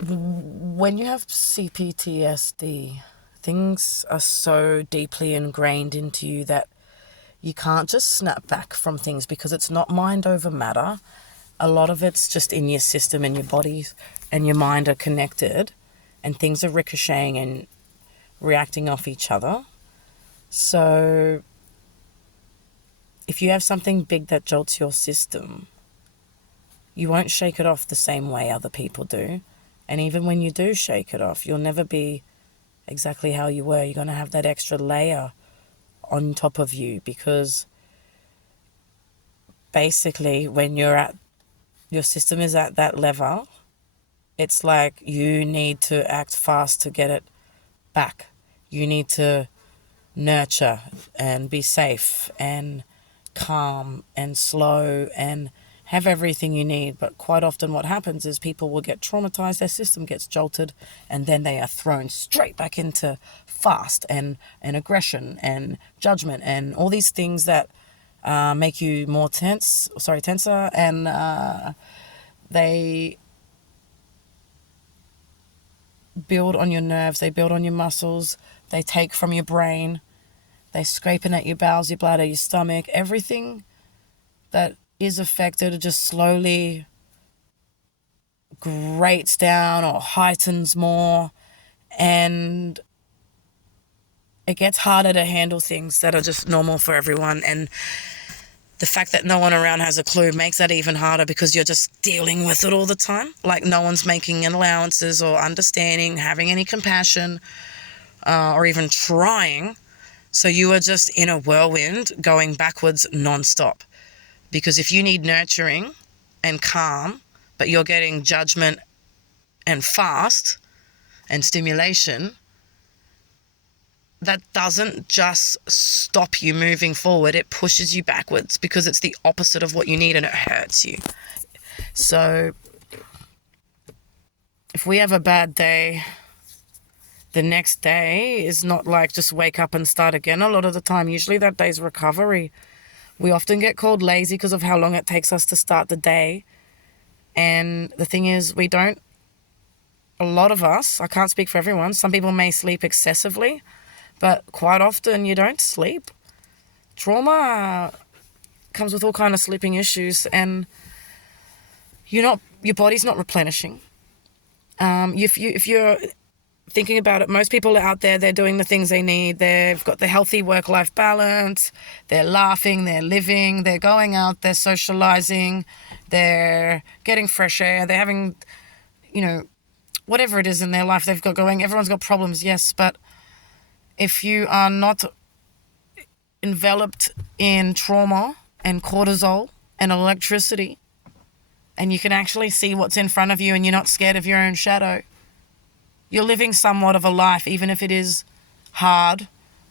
When you have C-PTSD, things are so deeply ingrained into you that you can't just snap back from things because it's not mind over matter. A lot of it's just in your system, and your body and your mind are connected, and things are ricocheting and reacting off each other. So if you have something big that jolts your system, you won't shake it off the same way other people do. And even when you do shake it off, you'll never be exactly how you were. You're going to have that extra layer on top of you, because basically when your system is at that level, it's like you need to act fast to get it back. You need to nurture and be safe and calm and slow and have everything you need. But quite often what happens is people will get traumatized, their system gets jolted, and then they are thrown straight back into fast and aggression and judgment and all these things that make you more tenser, and they build on your nerves, they build on your muscles, they take from your brain, they scraping at your bowels, your bladder, your stomach, everything that is affected just slowly grates down or heightens more, and it gets harder to handle things that are just normal for everyone. And the fact that no one around has a clue makes that even harder, because you're just dealing with it all the time. Like no one's making allowances or understanding, having any compassion, or even trying. So you are just in a whirlwind going backwards nonstop. Because if you need nurturing and calm, but you're getting judgment and fast and stimulation, that doesn't just stop you moving forward, it pushes you backwards, because it's the opposite of what you need and it hurts you. So if we have a bad day, the next day is not like just wake up and start again. A lot of the time, usually that day's recovery. We often get called lazy because of how long it takes us to start the day. And the thing is, a lot of us, I can't speak for everyone, some people may sleep excessively, but quite often you don't sleep. Trauma comes with all kinds of sleeping issues, and your body's not replenishing. If you're thinking about it, most people out there, they're doing the things they need. They've got the healthy work-life balance. They're laughing, they're living, they're going out, they're socializing, they're getting fresh air, they're having, whatever it is in their life they've got going. Everyone's got problems, yes, but if you are not enveloped in trauma and cortisol and electricity, and you can actually see what's in front of you and you're not scared of your own shadow, you're living somewhat of a life, even if it is hard,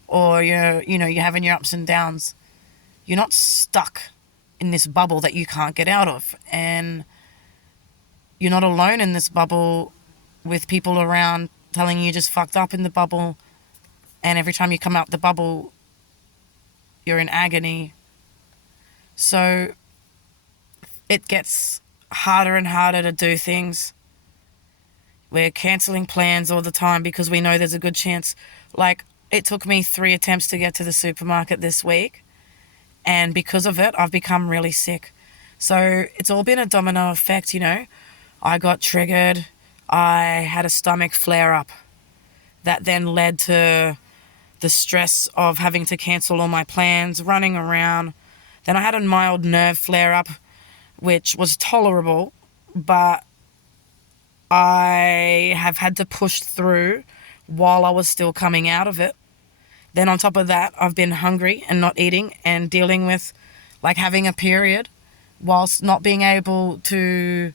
or you're having your ups and downs. You're not stuck in this bubble that you can't get out of, and you're not alone in this bubble with people around telling you just fucked up in the bubble, and every time you come out the bubble, you're in agony. So it gets harder and harder to do things. We're cancelling plans all the time because we know there's a good chance. Like, it took me 3 attempts to get to the supermarket this week, and because of it, I've become really sick. So it's all been a domino effect, I got triggered. I had a stomach flare-up that then led to the stress of having to cancel all my plans, running around. Then I had a mild nerve flare-up, which was tolerable, but I have had to push through while I was still coming out of it. Then on top of that, I've been hungry and not eating and dealing with like having a period whilst not being able to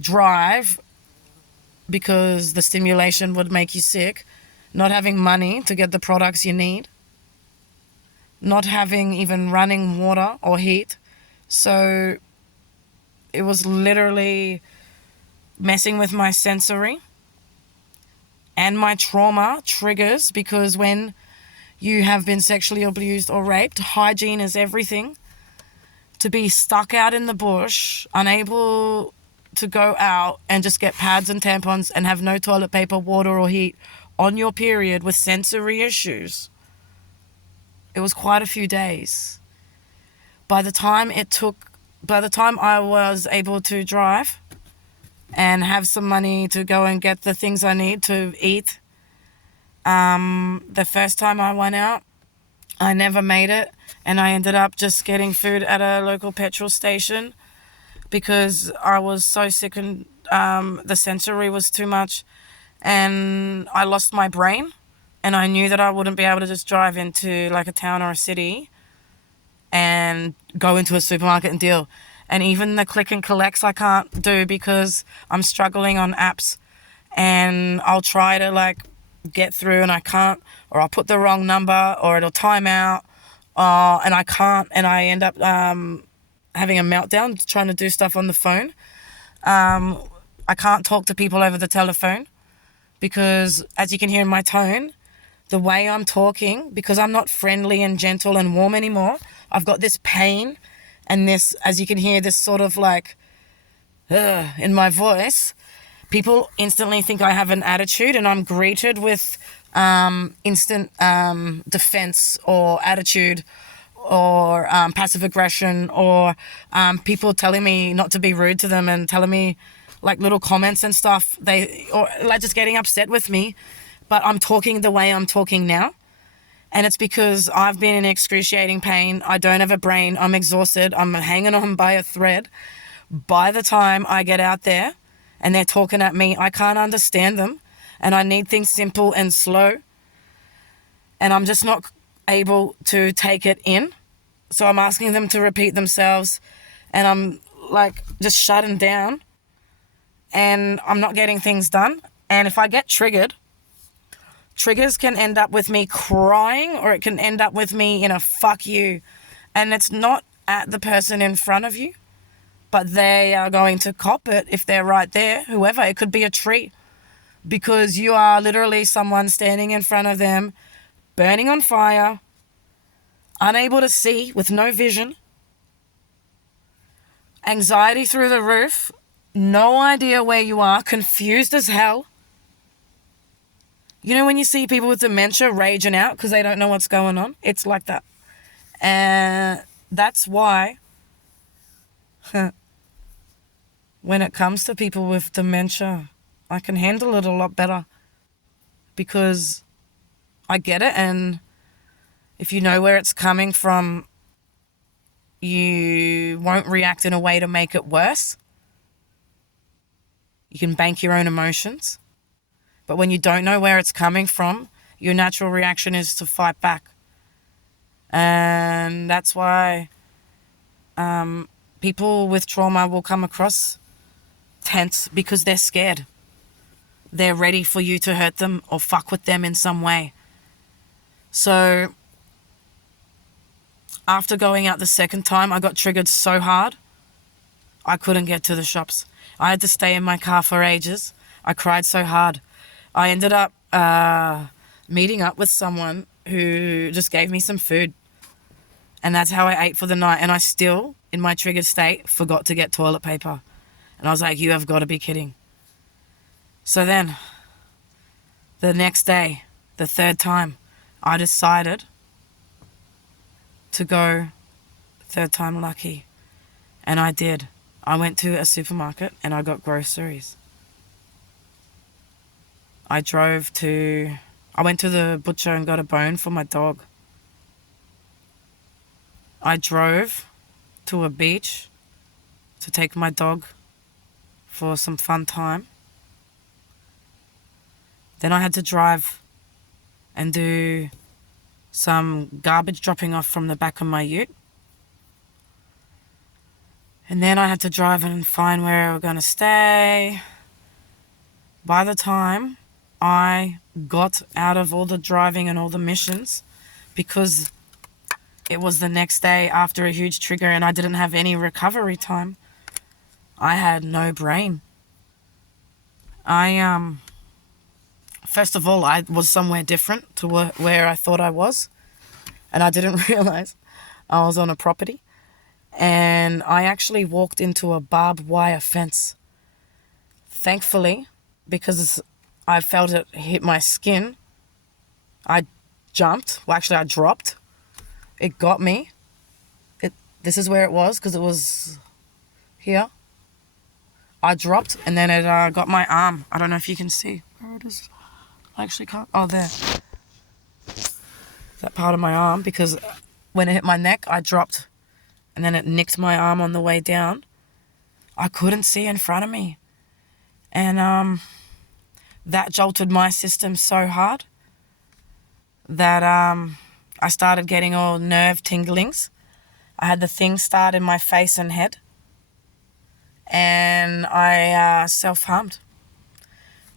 drive because the stimulation would make you sick, not having money to get the products you need, not having even running water or heat. So it was literally messing with my sensory and my trauma triggers, because when you have been sexually abused or raped, hygiene is everything. To be stuck out in the bush, unable to go out and just get pads and tampons and have no toilet paper, water or heat on your period with sensory issues. It was quite a few days. By the time I was able to drive and have some money to go and get the things I need to eat, the first time I went out, I never made it, and I ended up just getting food at a local petrol station because I was so sick and the sensory was too much, and I lost my brain, and I knew that I wouldn't be able to just drive into like a town or a city and go into a supermarket and deal. And even the click and collects I can't do because I'm struggling on apps, and I'll try to like get through and I can't, or I'll put the wrong number or it'll time out, and I can't, and I end up having a meltdown trying to do stuff on the phone. I can't talk to people over the telephone because, as you can hear in my tone, the way I'm talking, because I'm not friendly and gentle and warm anymore, I've got this pain and this, as you can hear, this sort of like in my voice. People instantly think I have an attitude, and I'm greeted with instant defense or attitude or passive aggression, or people telling me not to be rude to them and telling me like little comments and stuff. Or like just getting upset with me, but I'm talking the way I'm talking now. And it's because I've been in excruciating pain. I don't have a brain. I'm exhausted. I'm hanging on by a thread. By the time I get out there and they're talking at me, I can't understand them, and I need things simple and slow, and I'm just not able to take it in. So I'm asking them to repeat themselves, and I'm like just shutting down, and I'm not getting things done. And if I get triggered, triggers can end up with me crying, or it can end up with me in a fuck you, and it's not at the person in front of you, but they are going to cop it if they're right there, whoever. It could be a tree, because you are literally someone standing in front of them, burning on fire, unable to see, with no vision, anxiety through the roof, no idea where you are, confused as hell. You know when you see people with dementia raging out because they don't know what's going on? It's like that. And that's why when it comes to people with dementia, I can handle it a lot better because I get it, and if you know where it's coming from, you won't react in a way to make it worse. You can bank your own emotions. But when you don't know where it's coming from, your natural reaction is to fight back. And that's why people with trauma will come across tense, because they're scared. They're ready for you to hurt them or fuck with them in some way. So after going out the second time, I got triggered so hard, I couldn't get to the shops. I had to stay in my car for ages. I cried so hard. I ended up meeting up with someone who just gave me some food. And that's how I ate for the night. And I still, in my triggered state, forgot to get toilet paper. And I was like, you have got to be kidding. So then, the next day, the third time, I decided to go third time lucky. And I did. I went to a supermarket and I got groceries. I went to the butcher and got a bone for my dog. I drove to a beach to take my dog for some fun time. Then I had to drive and do some garbage dropping off from the back of my ute. And then I had to drive and find where we were going to stay. By the time I got out of all the driving and all the missions, because it was the next day after a huge trigger and I didn't have any recovery time, I had no brain. First of all, I was somewhere different to where I thought I was, and I didn't realize I was on a property. And I actually walked into a barbed wire fence thankfully, because I felt it hit my skin, I jumped. Well, actually, I dropped. It got me. This is where it was, because it was here. I dropped, and then it got my arm. I don't know if you can see where it is. I actually can't. Oh, there. That part of my arm, because when it hit my neck, I dropped, and then it nicked my arm on the way down. I couldn't see in front of me. And that jolted my system so hard that I started getting all nerve tinglings. I had the thing start in my face and head, and I self-harmed,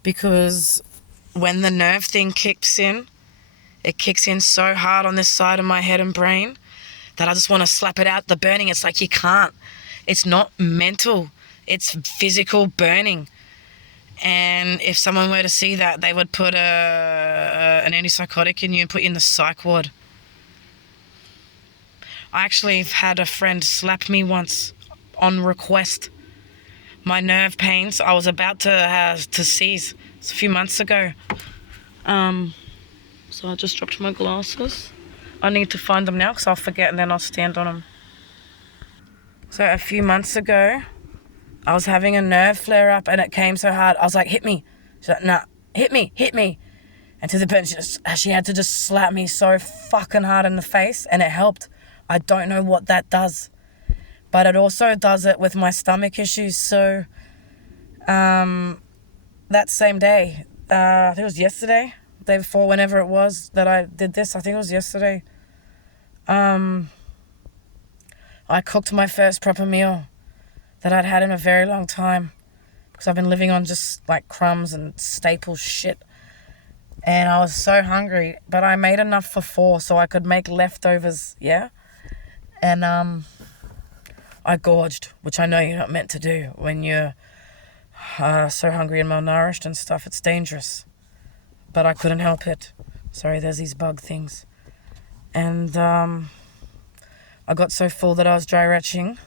because when the nerve thing kicks in, it kicks in so hard on this side of my head and brain that I just want to slap it out. The burning, it's like you can't. It's not mental. It's physical burning. And if someone were to see that, they would put an antipsychotic in you and put you in the psych ward. I actually had a friend slap me once on request. My nerve pains, I was about to seize. It's a few months ago. So I just dropped my glasses. I need to find them now because I'll forget and then I'll stand on them. So a few months ago, I was having a nerve flare up and it came so hard. I was like, hit me. She's like, nah, hit me. And to the point, she had to just slap me so fucking hard in the face, and it helped. I don't know what that does, but it also does it with my stomach issues. So that same day, I think it was yesterday, the day before, whenever it was that I did this, I think it was yesterday, I cooked my first proper meal that I'd had in a very long time, because I've been living on just like crumbs and staple shit. And I was so hungry, but I made enough for 4 so I could make leftovers, yeah? And I gorged, which I know you're not meant to do when you're so hungry and malnourished and stuff. It's dangerous. But I couldn't help it. Sorry, there's these bug things. And I got so full that I was dry retching.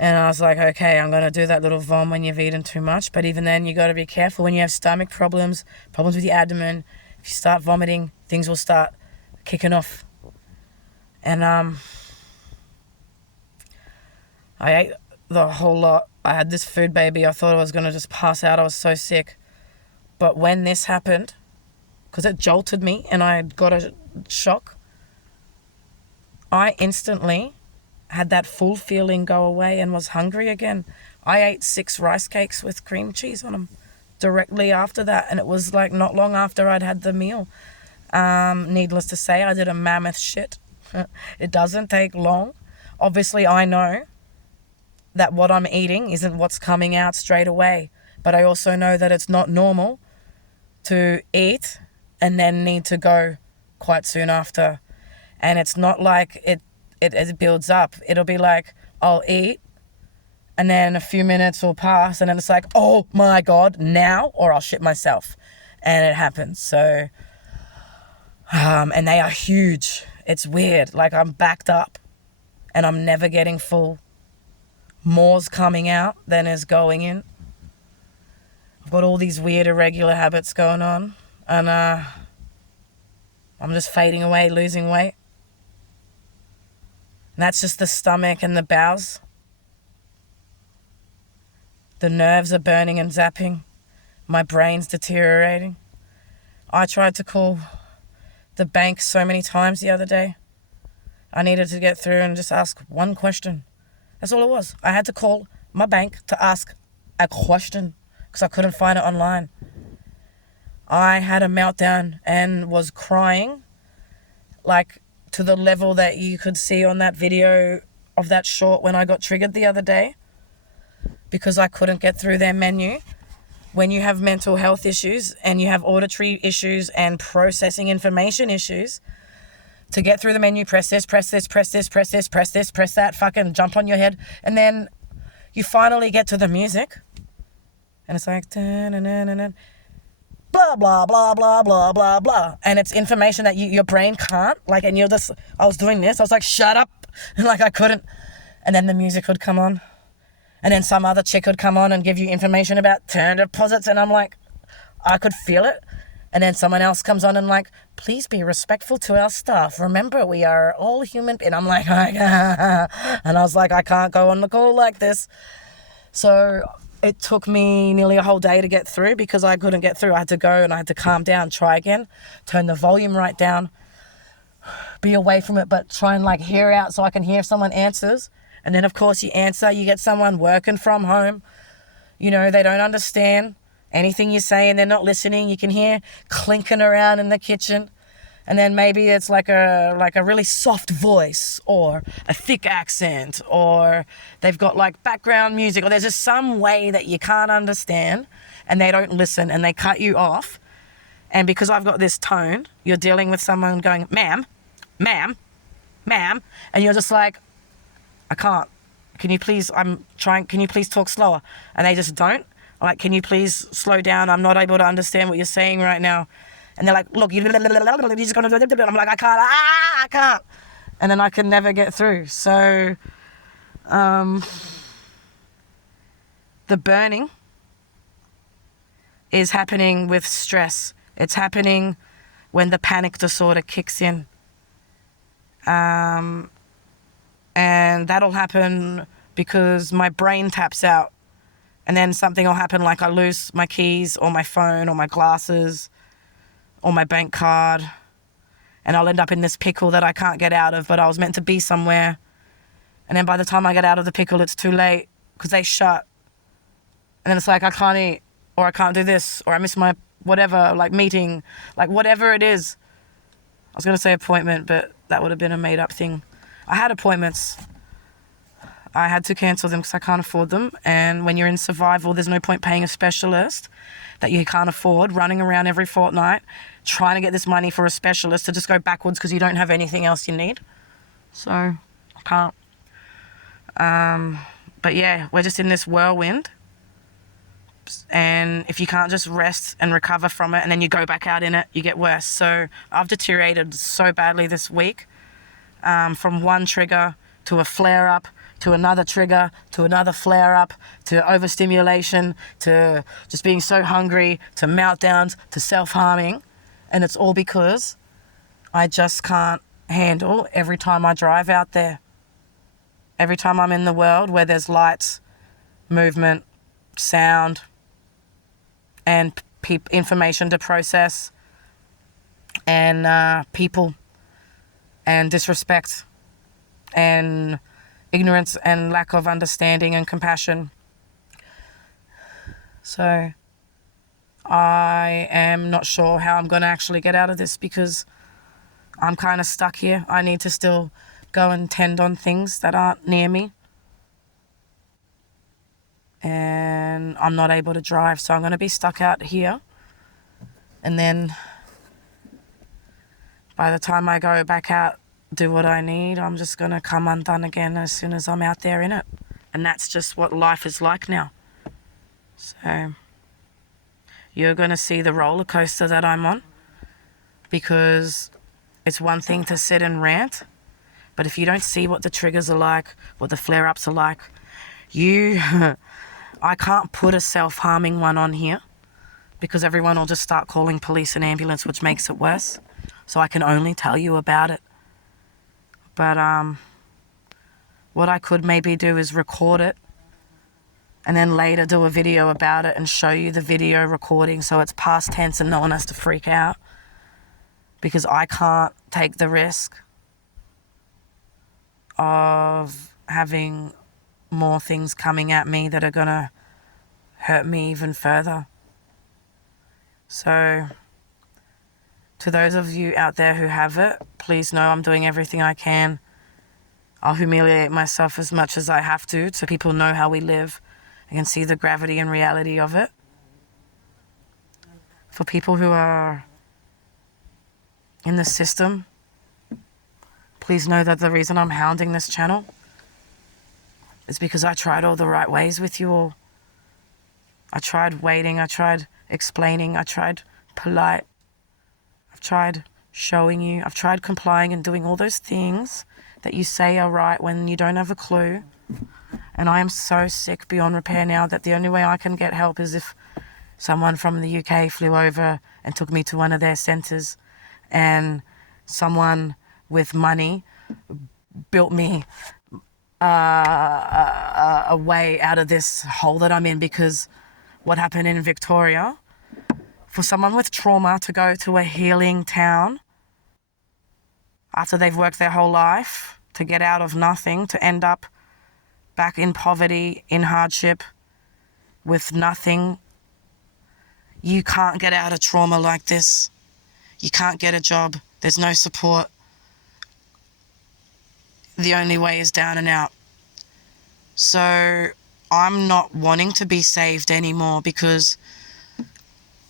And I was like, okay, I'm going to do that little vom when you've eaten too much. But even then, you got to be careful when you have stomach problems with your abdomen. If you start vomiting, things will start kicking off. And I ate the whole lot. I had this food baby. I thought I was going to just pass out. I was so sick. But when this happened, because it jolted me and I got a shock, I instantly had that full feeling go away and was hungry again. I ate 6 rice cakes with cream cheese on them directly after that, and it was like not long after I'd had the meal. Needless to say, I did a mammoth shit. It doesn't take long. Obviously, I know that what I'm eating isn't what's coming out straight away, but I also know that it's not normal to eat and then need to go quite soon after. And it's not like it builds up. It'll be like, I'll eat, and then a few minutes will pass, and then it's like, oh my God, now, or I'll shit myself. And it happens. So, and they are huge. It's weird. Like, I'm backed up and I'm never getting full. More's coming out than is going in. I've got all these weird irregular habits going on, and I'm just fading away, losing weight. And that's just the stomach and the bowels. The nerves are burning and zapping. My brain's deteriorating. I tried to call the bank so many times the other day. I needed to get through and just ask one question. That's all it was. I had to call my bank to ask a question because I couldn't find it online. I had a meltdown and was crying, like to the level that you could see on that video of that short when I got triggered the other day, because I couldn't get through their menu. When you have mental health issues and you have auditory issues and processing information issues, to get through the menu, press this, press this, press this, press this, press this, press that, fucking jump on your head. And then you finally get to the music and it's like, blah, blah, blah, blah, blah, blah, blah. And it's information that your brain can't, like, and you're just, I was doing this, I was like, shut up. And like, I couldn't. And then the music would come on. And then some other chick would come on and give you information about term deposits. And I'm like, I could feel it. And then someone else comes on and like, please be respectful to our staff. Remember, we are all human. And I'm like, and I was like, I can't go on the call like this. So it took me nearly a whole day to get through because I couldn't get through. I had to go and I had to calm down, try again, turn the volume right down, be away from it, but try and like hear out so I can hear if someone answers. And then of course you answer, you get someone working from home. You know, they don't understand anything you say and they're not listening. You can hear clinking around in the kitchen. And then maybe it's like a really soft voice or a thick accent, or they've got like background music, or there's just some way that you can't understand and they don't listen and they cut you off. And because I've got this tone, you're dealing with someone going, ma'am, ma'am, ma'am, and you're just like, I can't. Can you please talk slower? And they just don't. Like, can you please slow down? I'm not able to understand what you're saying right now. And they're like, look, you're just going to... I'm like, I can't. And then I can never get through. So, the burning is happening with stress. It's happening when the panic disorder kicks in. And that'll happen because my brain taps out. And then something will happen, like I lose my keys or my phone or my glasses or my bank card, and I'll end up in this pickle that I can't get out of, but I was meant to be somewhere. And then by the time I get out of the pickle, it's too late because they shut. And then it's like, I can't eat, or I can't do this, or I miss my whatever, like meeting, like whatever it is. I was going to say appointment, but that would have been a made up thing. I had appointments. I had to cancel them because I can't afford them. And when you're in survival, there's no point paying a specialist that you can't afford, running around every fortnight, trying to get this money for a specialist to just go backwards because you don't have anything else you need. So, I can't. But yeah, we're just in this whirlwind. And if you can't just rest and recover from it and then you go back out in it, you get worse. So I've deteriorated so badly this week, from one trigger to a flare-up, to another trigger, to another flare-up, to overstimulation, to just being so hungry, to meltdowns, to self-harming. And it's all because I just can't handle every time I drive out there. Every time I'm in the world where there's lights, movement, sound, and information to process, and people, and disrespect, and ignorance and lack of understanding and compassion. So I am not sure how I'm going to actually get out of this because I'm kind of stuck here. I need to still go and tend on things that aren't near me. And I'm not able to drive, so I'm going to be stuck out here. And then by the time I go back out, do what I need, I'm just going to come undone again as soon as I'm out there in it. And that's just what life is like now. So you're going to see the roller coaster that I'm on, because it's one thing to sit and rant, but if you don't see what the triggers are like, what the flare-ups are like, I can't put a self-harming one on here because everyone will just start calling police and ambulance, which makes it worse. So I can only tell you about it. But what I could maybe do is record it and then later do a video about it and show you the video recording so it's past tense and no one has to freak out, because I can't take the risk of having more things coming at me that are going to hurt me even further. So to those of you out there who have it, please know I'm doing everything I can. I'll humiliate myself as much as I have to so people know how we live and can see the gravity and reality of it. For people who are in the system, please know that the reason I'm hounding this channel is because I tried all the right ways with you all. I tried waiting, I tried explaining, I tried polite, I've tried showing you, I've tried complying and doing all those things that you say are right when you don't have a clue. And I am so sick beyond repair now that the only way I can get help is if someone from the UK flew over and took me to one of their centres, and someone with money built me a way out of this hole that I'm in. Because what happened in Victoria, for someone with trauma to go to a healing town after they've worked their whole life to get out of nothing, to end up back in poverty, in hardship, with nothing. You can't get out of trauma like this. You can't get a job. There's no support. The only way is down and out. So I'm not wanting to be saved anymore, because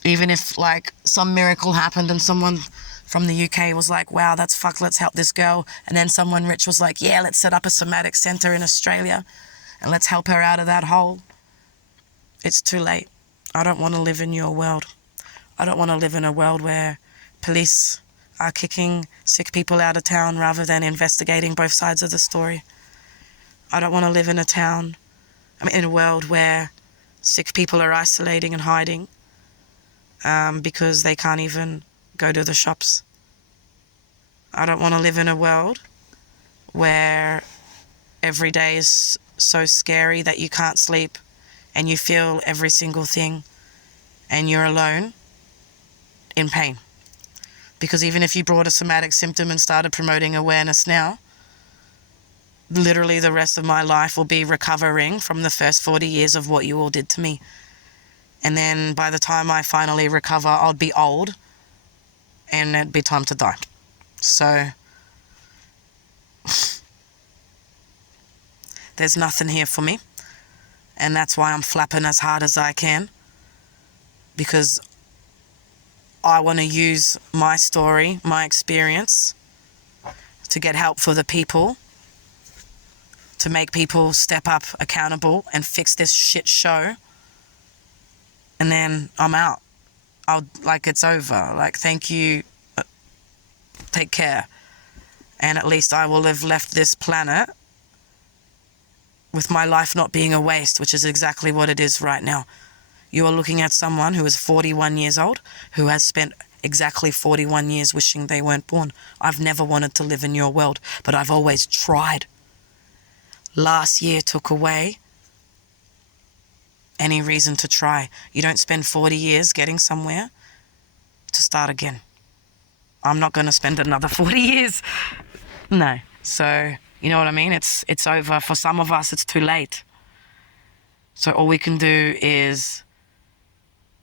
even if like some miracle happened and someone from the UK was like, wow, that's fucked, let's help this girl. And then someone rich was like, yeah, let's set up a somatic centre in Australia and let's help her out of that hole. It's too late. I don't want to live in your world. I don't want to live in a world where police are kicking sick people out of town rather than investigating both sides of the story. I don't want to live in in a world where sick people are isolating and hiding because they can't even go to the shops. I don't want to live in a world where every day is so scary that you can't sleep and you feel every single thing and you're alone in pain. Because even if you brought a somatic symptom and started promoting awareness now, literally the rest of my life will be recovering from the first 40 years of what you all did to me. And then by the time I finally recover, I'll be old and it'd be time to die. So there's nothing here for me. And that's why I'm flapping as hard as I can, because I want to use my story, my experience, to get help for the people, to make people step up accountable and fix this shit show. And then I'm out. It's over. Thank you. Take care. And at least I will have left this planet with my life not being a waste, which is exactly what it is right now. You are looking at someone who is 41 years old, who has spent exactly 41 years wishing they weren't born. I've never wanted to live in your world, but I've always tried. Last year took away any reason to try. You don't spend 40 years getting somewhere to start again. I'm not going to spend another 40 years. No. So, you know what I mean? It's over. For some of us, it's too late. So all we can do is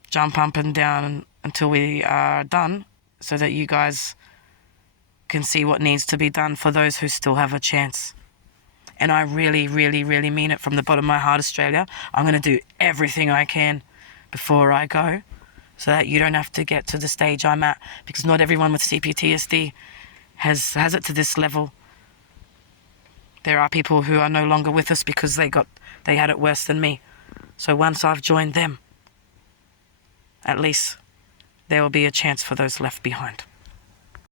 jump up and down until we are done, so that you guys can see what needs to be done for those who still have a chance. And I really, really, really mean it from the bottom of my heart, Australia. I'm going to do everything I can before I go, so that you don't have to get to the stage I'm at, because not everyone with C-PTSD has it to this level. There are people who are no longer with us because they had it worse than me. So once I've joined them, at least there will be a chance for those left behind.